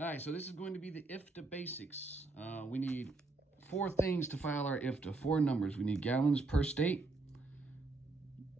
All right, so this is going to be the IFTA basics. We need 4 things to file our IFTA, 4 numbers. We need gallons per state,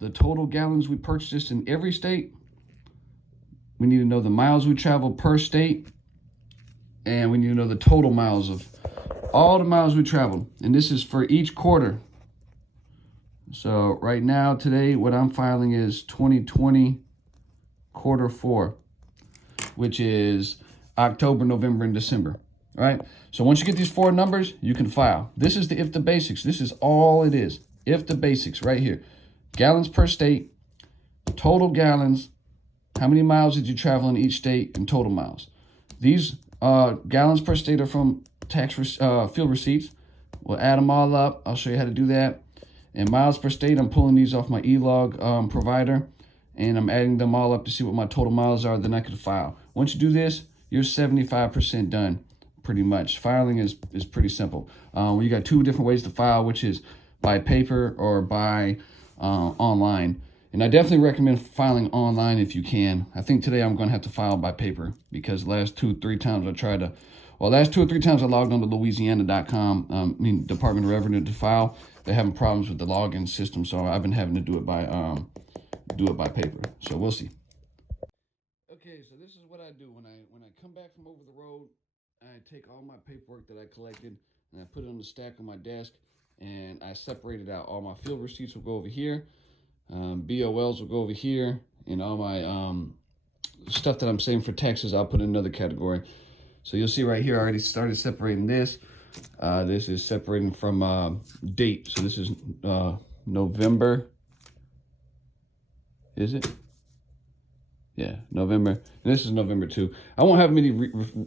the total gallons we purchased in every state. We need to know the miles we travel per state, and we need to know the total miles of all the miles we traveled. And this is for each quarter. So right now, today, what I'm filing is 2020 quarter 4, which is October, November, and December. All right. So once you get these 4 numbers, you can file. This is the IFTA basics. This is all it is. IFTA basics right here. Gallons per state, total gallons, how many miles did you travel in each state, and total miles. These gallons per state are from fuel receipts. We'll add them all up. I'll show you how to do that. And miles per state, I'm pulling these off my e-log provider, and I'm adding them all up to see what my total miles are. Then I can file. Once you do this, you're 75% done, pretty much. Filing is pretty simple. You got 2 different ways to file, which is by paper or by online. And I definitely recommend filing online if you can. I think today I'm going to have to file by paper because last 2 or 3 times I tried to, last 2 or 3 times I logged on to Louisiana.com, Department of Revenue, to file. They're having problems with the login system, so I've been having to do it by paper. So we'll see. Okay, so this is what I do when I come back from over the road. I take all my paperwork that I collected and I put it on the stack on my desk, and I separate it out. All my field receipts will go over here, BOLs will go over here, and all my stuff that I'm saving for taxes I'll put in another category. So you'll see right here I already started separating this. This is separating from date. So this is November. Is it? Yeah, November. And this is November too. I won't have many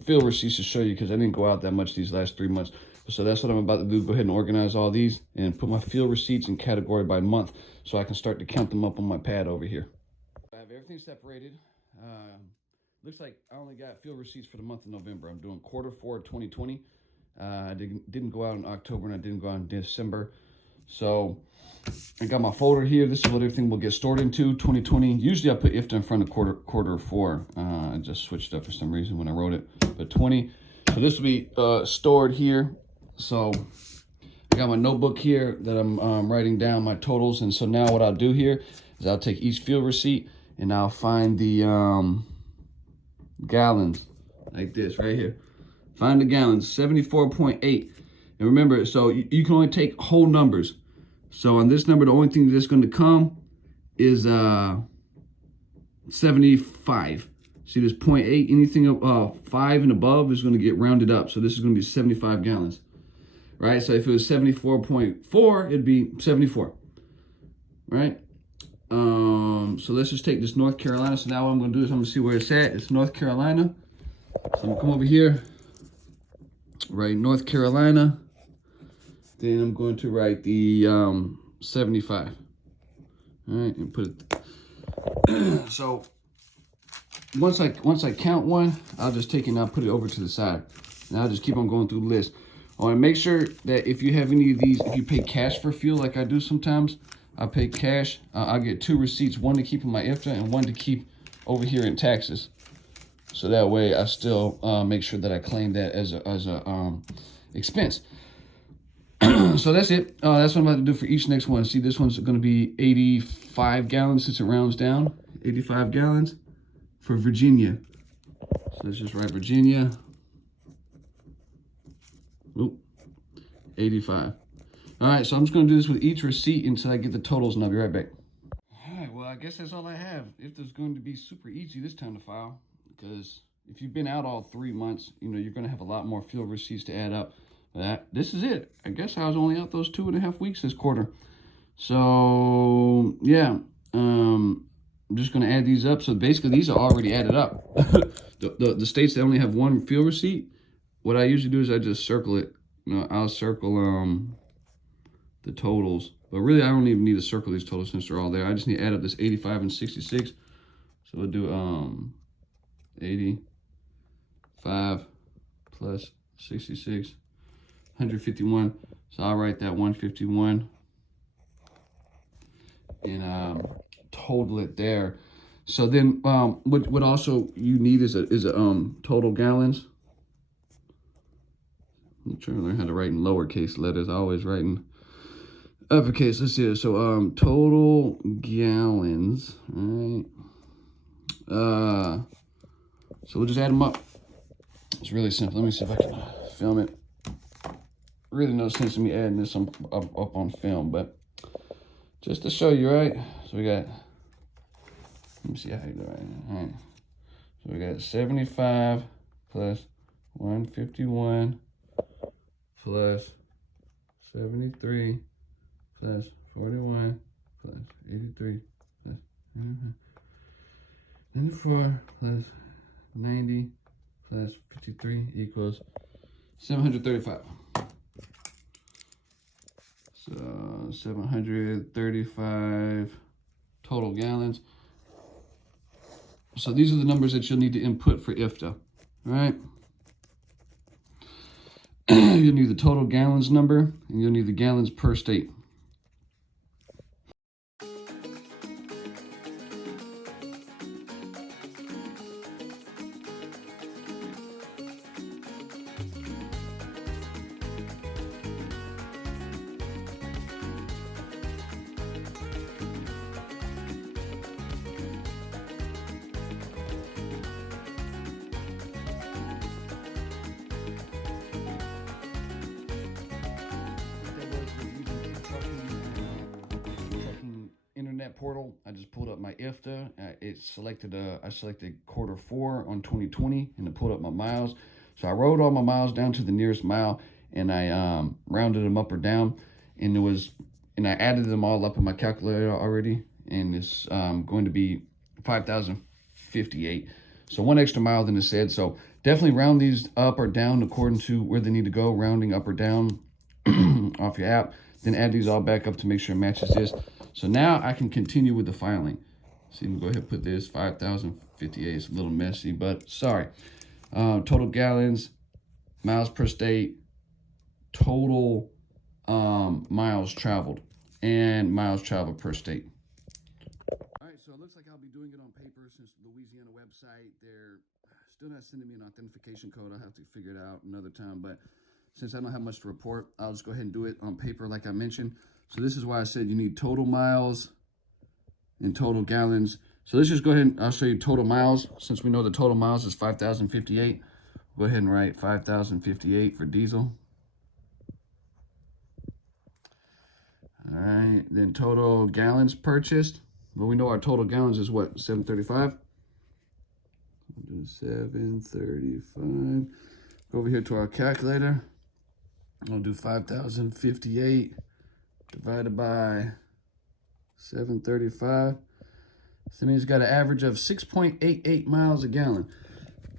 field receipts to show you because I didn't go out that much these last 3 months. So that's what I'm about to do. Go ahead and organize all these and put my field receipts in category by month so I can start to count them up on my pad over here. I have everything separated. Looks like I only got field receipts for the month of November. I'm doing quarter 4 2020. I didn't go out in October and I didn't go out in December. So I got my folder here. This is what everything will get stored into 2020. Usually I put IFTA in front of quarter 4. I just switched up for some reason when I wrote it. But 20. So this will be stored here. So I got my notebook here that I'm writing down my totals. And so now what I'll do here is I'll take each field receipt and I'll find the gallons like this right here. Find the gallons, 74.8. And remember, so you can only take whole numbers. So on this number, the only thing that's going to come is 75. See this 0.8, anything 5 and above is going to get rounded up. So this is going to be 75 gallons, right? So if it was 74.4, it'd be 74, right? So let's just take this North Carolina. So now what I'm going to do is I'm going to see where it's at. It's North Carolina. So I'm going to come over here, write North Carolina. Then I'm going to write the 75. All right, and put it. So once I count one, I'll just take it and I'll put it over to the side. And I'll just keep on going through the list. I want to make sure that if you have any of these, if you pay cash for fuel like I do sometimes, I pay cash. I'll get 2 receipts, one to keep in my IFTA and one to keep over here in taxes. So that way I still make sure that I claim that as a expense. So that's it. That's what I'm about to do for each next one. See, this one's going to be 85 gallons since it rounds down. 85 gallons for Virginia. So let's just write Virginia. Oop, 85. All right, so I'm just going to do this with each receipt until I get the totals, and I'll be right back. All right, well, I guess that's all I have. If there's going to be super easy this time to file, because if you've been out all 3 months, you know, you're going to have a lot more field receipts to add up. This is it. I guess I was only out those 2.5 weeks this quarter. So, yeah, I'm just going to add these up. So basically, these are already added up. the states that only have 1 field receipt, what I usually do is I just circle it. You know, I'll circle the totals. But really, I don't even need to circle these totals since they're all there. I just need to add up this 85 and 66. So we'll do 85 plus 66. 151. So I'll write that 151 and total it there. So then what also you need is a total gallons. I'm trying to learn how to write in lowercase letters. I always write in uppercase. Let's see. So total gallons. All right. So we'll just add them up. It's really simple. Let me see if I can film it. Really no sense in me adding this up on film, but just to show you, right? So we got, let me see how you do it. All right. So we got 75 plus 151 plus 73 plus 41 plus 83 plus 94 plus 90 plus 53 equals 735. So 735 total gallons. So these are the numbers that you'll need to input for IFTA, all right? You'll need the total gallons number, and you'll need the gallons per state. Internet portal. I just pulled up my IFTA. I selected Q4 on 2020, and it pulled up my miles. So I wrote all my miles down to the nearest mile, and I rounded them up or down, and I added them all up in my calculator already, and it's going to be 5,058. So one extra mile than it said. So definitely round these up or down according to where they need to go, rounding up or down off your app. Then add these all back up to make sure it matches this. So now I can continue with the filing. So you can go ahead and put this 5,058. It's a little messy, but sorry. Total gallons, miles per state, total miles traveled, and miles traveled per state. All right, so it looks like I'll be doing it on paper since the Louisiana website, they're still not sending me an authentication code. I'll have to figure it out another time, but since I don't have much to report, I'll just go ahead and do it on paper like I mentioned. So this is why I said you need total miles and total gallons. So let's just go ahead and I'll show you total miles. Since we know the total miles is 5,058, go ahead and write 5,058 for diesel. All right, then total gallons purchased. Well, we know our total gallons is what, 735? I'll do 735. Go over here to our calculator. I'll do 5,058 divided by 735. So that means it's got an average of 6.88 miles a gallon.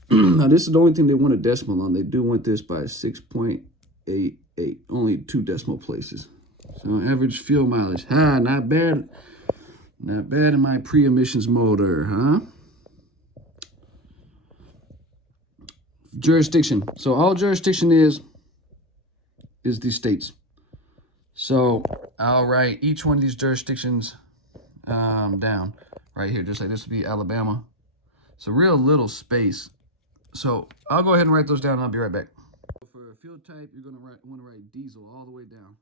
Now, this is the only thing they want a decimal on. They do want this by 6.88, only 2 decimal places. So average fuel mileage. Not bad. Not bad in my pre-emissions motor, huh? Jurisdiction. So all jurisdiction is these states. So I'll write each one of these jurisdictions down right here, just like this would be Alabama. So real little space. So I'll go ahead and write those down and I'll be right back. For fuel type, you're going to want to write diesel all the way down.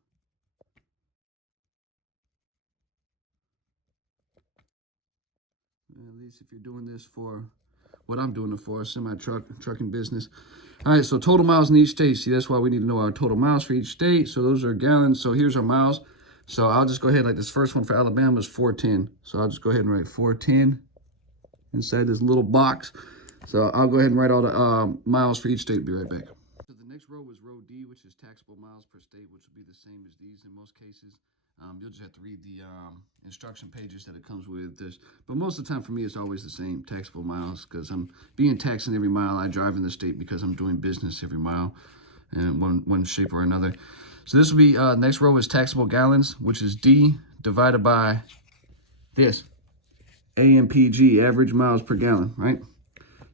At least if you're doing this for what I'm doing it for, trucking business. All right, so total miles in each state. See, that's why we need to know our total miles for each state. So those are gallons. So here's our miles. So I'll just go ahead, like this first one for Alabama is 410. So I'll just go ahead and write 410 inside this little box. So I'll go ahead and write all the miles for each state. Be right back. So the next row is row D, which is taxable miles per state, which will be the same as these in most cases. You'll just have to read the instruction pages that it comes with this. But most of the time for me, it's always the same, taxable miles, because I'm being taxed in every mile I drive in the state because I'm doing business every mile in one shape or another. So this will be, next row is taxable gallons, which is D divided by this, AMPG, average miles per gallon, right?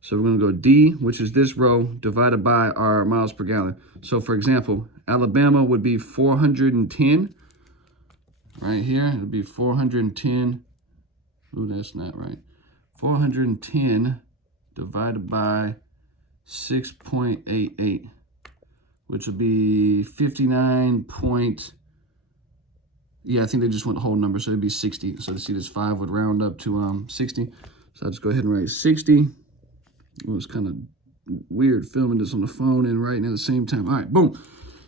So we're going to go D, which is this row, divided by our miles per gallon. So for example, Alabama would be 410. Right here, it'll be 410. Ooh, that's not right. 410 divided by 6.88. which would be 59 point, yeah, I think they just went whole number, so it'd be 60. So to see this 5 would round up to 60. So I'll just go ahead and write 60. It was kind of weird filming this on the phone and writing at the same time. All right, boom,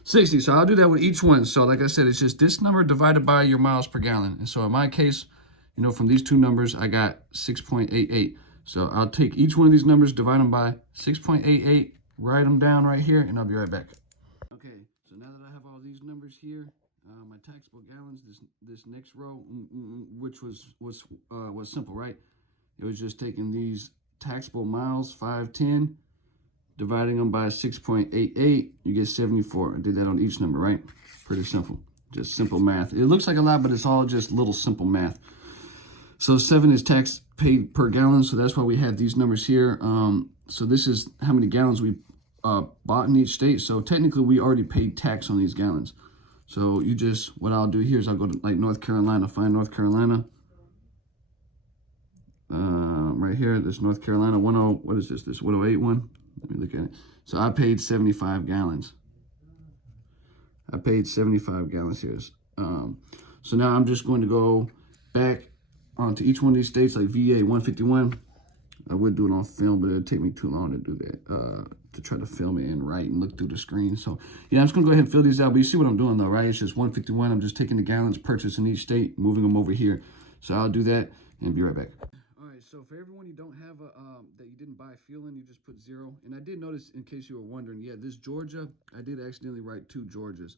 60. So I'll do that with each one. So like I said, it's just this number divided by your miles per gallon. And so in my case, you know, from these two numbers, I got 6.88. So I'll take each one of these numbers, divide them by 6.88, write them down right here, and I'll be right back. Okay, so now that I have all these numbers here, my taxable gallons, this next row, which was simple, right? It was just taking these taxable miles, 510, dividing them by 6.88, you get 74. I did that on each number, right? Pretty simple, just simple math. It looks like a lot, but it's all just little simple math. So 7 is tax paid per gallon, so that's why we had these numbers here. So this is how many gallons we bought in each state. So technically we already paid tax on these gallons. So you just, what I'll do here is I'll go to like North Carolina, find North Carolina. Right here, this North Carolina, what is this? This 1081. Let me look at it. So I paid 75 gallons. I paid 75 gallons here. So now I'm just going to go back onto each one of these states, like VA 151. I would do it on film, but it'd take me too long to do that, to try to film it and write and look through the screen. So yeah, I'm just gonna go ahead and fill these out, but you see what I'm doing though, right? It's just 151. I'm just taking the gallons purchased in each state, moving them over here. So I'll do that and be right back. All right, so for everyone you don't have that you didn't buy fuel in, you just put 0. And I did notice, in case you were wondering, yeah, this Georgia, I did accidentally write 2 Georgias.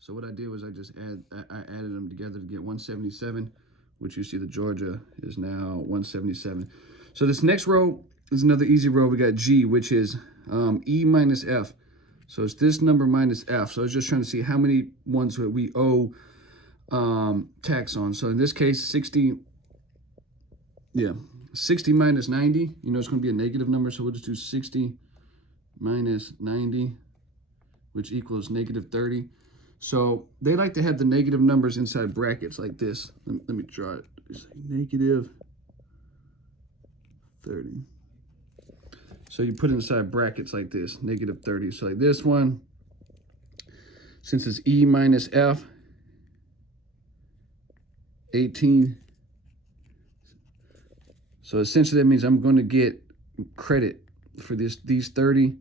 So what I did was I added them together to get 177, which you see the Georgia is now 177. So this next row is another easy row. We got G, which is E minus F. So it's this number minus F. So I was just trying to see how many ones that we owe tax on. So in this case, 60, yeah, 60 minus 90. You know, it's going to be a negative number. So we'll just do 60 minus 90, which equals negative 30. So they like to have the negative numbers inside brackets like this. Let me draw it. It's like negative 30. So you put it inside brackets like this, negative 30. So like this one, since it's E minus F, 18. So essentially that means I'm going to get credit for these 30,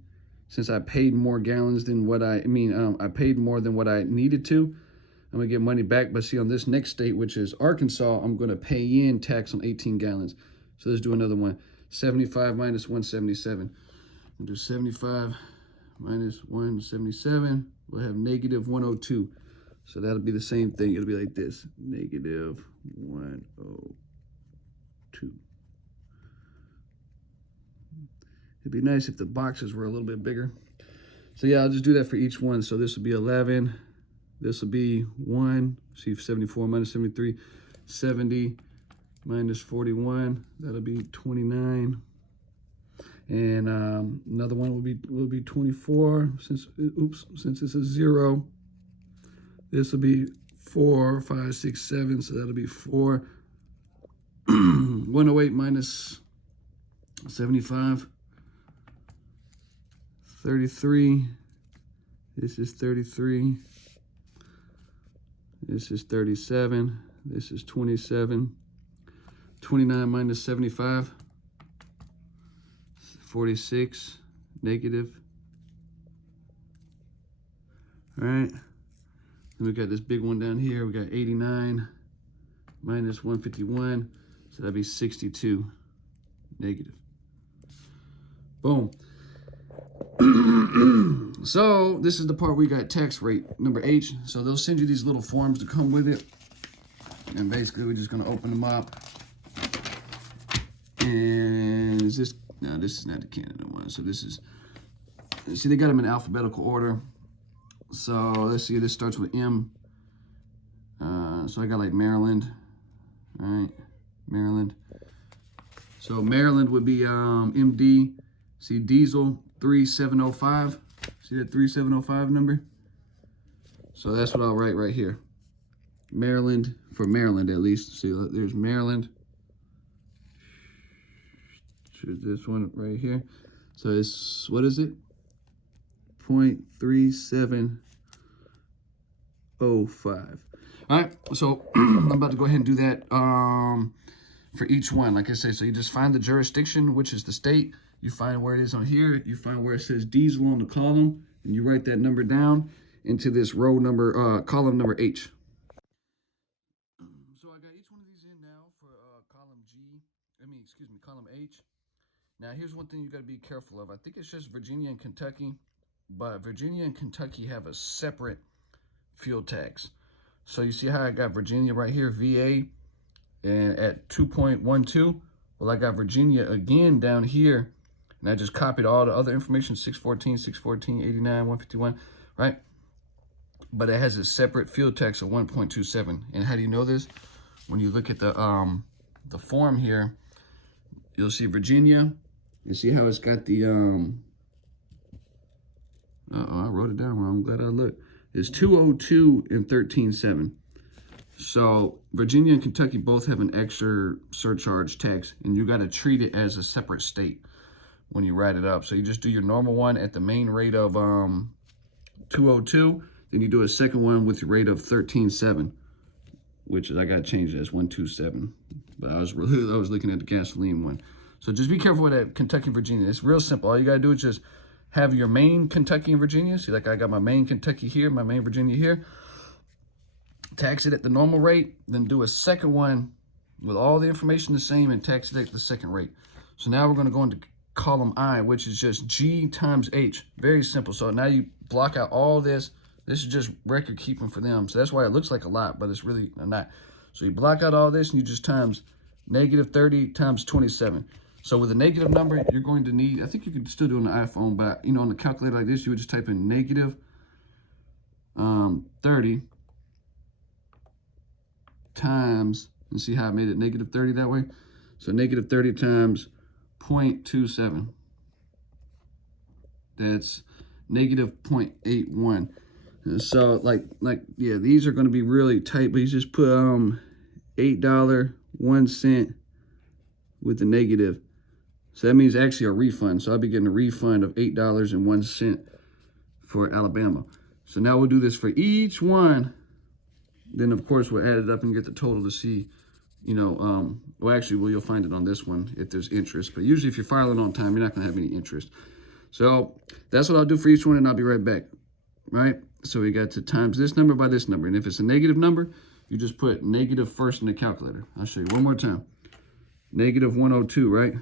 since I paid more gallons than what I paid more than what I needed to. I'm gonna get money back, but see on this next state, which is Arkansas, I'm gonna pay in tax on 18 gallons. So let's do another one. 75 minus 177. We'll do 75 minus 177. We'll have negative 102. So that'll be the same thing. It'll be like this, negative 102. It'd be nice if the boxes were a little bit bigger. So yeah, I'll just do that for each one. So this will be 11. This will be 1. See, 74 minus 73. 70 minus 41. That'll be 29. And another one will be 24. Since this is 0. This will be 4, 5, 6, 7. So that'll be 4. 108 minus 75. 33. This is 33. This is 37. This is 27. 29 minus 75. 46. Negative. All right. Then we got this big one down here. We got 89 minus 151. So that'd be 62. Negative. Boom. So this is the part we got tax rate, number H. So they'll send you these little forms to come with it. And basically we're just gonna open them up. And is this, no, this is not the Canada one. So this is, see, they got them in alphabetical order. So let's see, this starts with M. So I got like Maryland, all right, Maryland. So Maryland would be MD. See, diesel 3705. See that 3705 number? So that's what I'll write right here. Maryland, for Maryland at least. See, there's Maryland. Choose this one right here. So it's, what is it? 0.3705. All right, so I'm about to go ahead and do that for each one. Like I say, so you just find the jurisdiction, which is the state. You find where it is on here. You find where it says diesel on the column, and you write that number down into this row number, column number H. So I got each one of these in now for column column H. Now here's one thing you got to be careful of. I think it's just Virginia and Kentucky, but Virginia and Kentucky have a separate fuel tax. So you see how I got Virginia right here, VA, and at 2.12. Well, I got Virginia again down here, and I just copied all the other information, 614, 614, 89, 151, right? But it has a separate fuel tax of 1.27. And how do you know this? When you look at the form here, you'll see Virginia. You see how it's got the I wrote it down wrong. I'm glad I looked. It's 202 and 13.7. So Virginia and Kentucky both have an extra surcharge tax, and you got to treat it as a separate state when you write it up. So you just do your normal one at the main rate of 202, then you do a second one with your rate of 13.7, which is, I got to change this, 127. But I was looking at the gasoline one. So just be careful with that Kentucky and Virginia. It's real simple. All you got to do is just have your main Kentucky and Virginia. See, like I got my main Kentucky here, my main Virginia here. Tax it at the normal rate, then do a second one with all the information the same and tax it at the second rate. So now we're going to go into column I, which is just G times H. Very simple. So now you block out all this. This is just record keeping for them. So that's why it looks like a lot, but it's really not. So you block out all this and you just times -30 times 27. So with a negative number, you're going to need, I think you could still do it on the iPhone, but you know, on the calculator like this, you would just type in negative 30 times, and see how I made it -30 that way? So -30 times 0.27. That's -0.81. So like yeah, these are going to be really tight, but you just put $8.01 with the negative. So that means actually a refund. So I'll be getting a refund of $8.01 for Alabama. So now we'll do this for each one. Then of course we'll add it up and get the total to see, you know, well actually, well, you'll find it on this one if there's interest. But usually if you're filing on time, you're not going to have any interest. So that's what I'll do for each one, and I'll be right back. Right? So we got to times this number by this number. And if it's a negative number, you just put negative first in the calculator. I'll show you one more time. -102, right?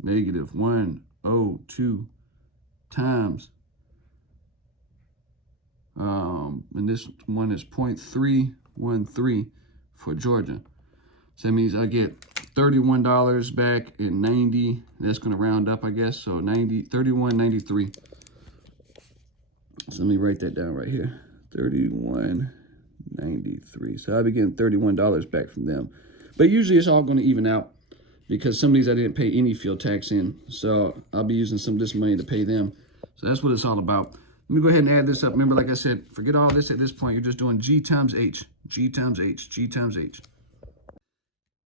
-102 times, and this one is 0.313 for Georgia. So that means I get $31 back in 90. That's going to round up, I guess. So 31.93. So let me write that down right here. 31.93. So I'll be getting $31 back from them. But usually it's all going to even out, because some of these I didn't pay any fuel tax in. So I'll be using some of this money to pay them. So that's what it's all about. Let me go ahead and add this up. Remember, like I said, forget all this at this point. You're just doing G times H, G times H, G times H.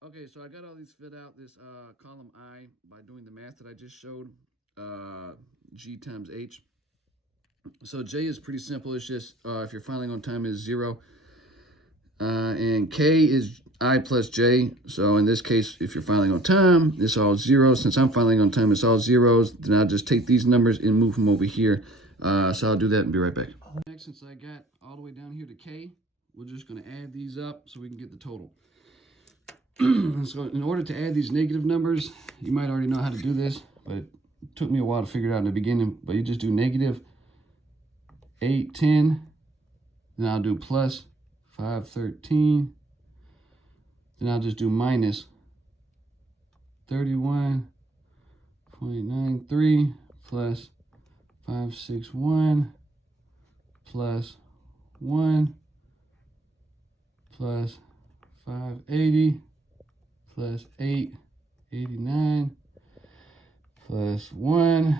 Okay, so I got all these filled out, this column I, by doing the math that I just showed, G times H. So J is pretty simple. It's just, if you're filing on time, is 0. And K is I plus J. So in this case, if you're filing on time, it's all zeros. Since I'm filing on time, it's all zeros. Then I'll just take these numbers and move them over here. So I'll do that and be right back. Next, since I got all the way down here to K, we're just going to add these up so we can get the total. So in order to add these negative numbers, you might already know how to do this, but it took me a while to figure it out in the beginning. But you just do -810, then I'll do plus 513, then I'll just do minus 31.93 plus 561 plus 1 plus 580 plus 889 plus 1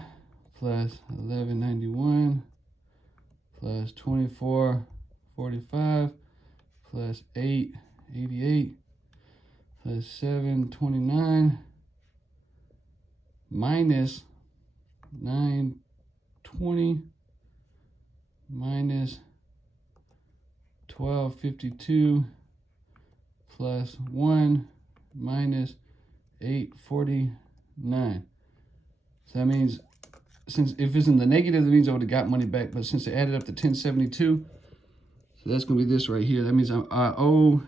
plus 1191 plus 2445 plus 888 plus 729 minus 920 minus 1252 plus 1 minus 849. So that means, since if it's in the negative, that means I would have got money back. But since it added up to 1072, so that's going to be this right here. That means I owe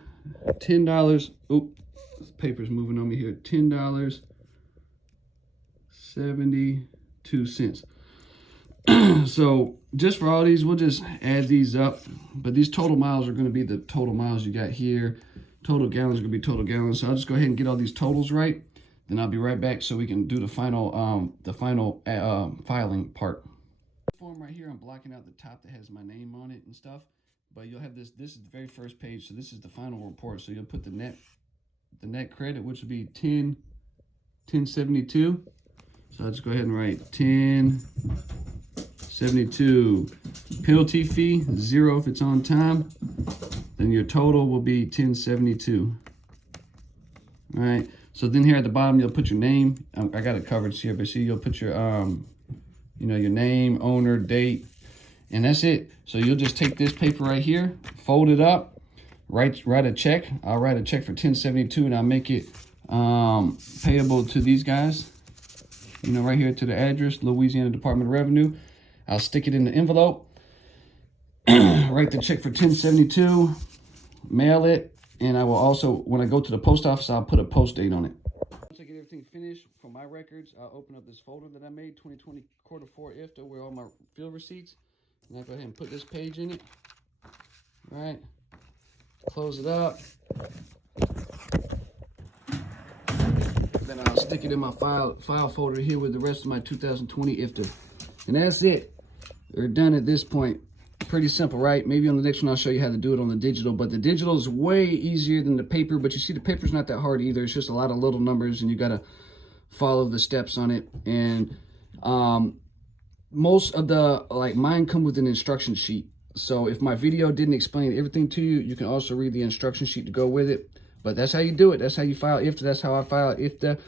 $10. Oh, this paper's moving on me here. $10.72. So just for all these, we'll just add these up. But these total miles are going to be the total miles you got here. Total gallons are going to be total gallons. So I'll just go ahead and get all these totals right. Then I'll be right back so we can do the final filing part. Form right here, I'm blocking out the top that has my name on it and stuff. But you'll have this is the very first page, so this is the final report. So you'll put the net credit, which would be 1072. So I'll just go ahead and write 1072. Penalty fee 0 if it's on time. Then your total will be 1072. All right. So then here at the bottom, you'll put your name. I got it covered here, but see, you'll put your your name, owner, date, and that's it. So you'll just take this paper right here, fold it up, write a check. I'll write a check for 1072, and I'll make it payable to these guys. Right here to the address, Louisiana Department of Revenue. I'll stick it in the envelope, write the check for 1072, mail it, and I will also, when I go to the post office, I'll put a post date on it. Once I get everything finished for my records, I'll open up this folder that I made, 2020 quarter 4 IFTA, where all my field receipts, and I'll go ahead and put this page in it. All right, close it up. Then I'll stick it in my file folder here with the rest of my 2020 IFTA. And that's it. We're done at this point. Pretty simple, right? Maybe on the next one I'll show you how to do it on the digital, but the digital is way easier than the paper. But you see, the paper's not that hard either. It's just a lot of little numbers, and you got to follow the steps on it. And most of the, mine come with an instruction sheet. So if my video didn't explain everything to you, you can also read the instruction sheet to go with it. But that's how you do it. That's how you file IFTA. That's how I file IFTA.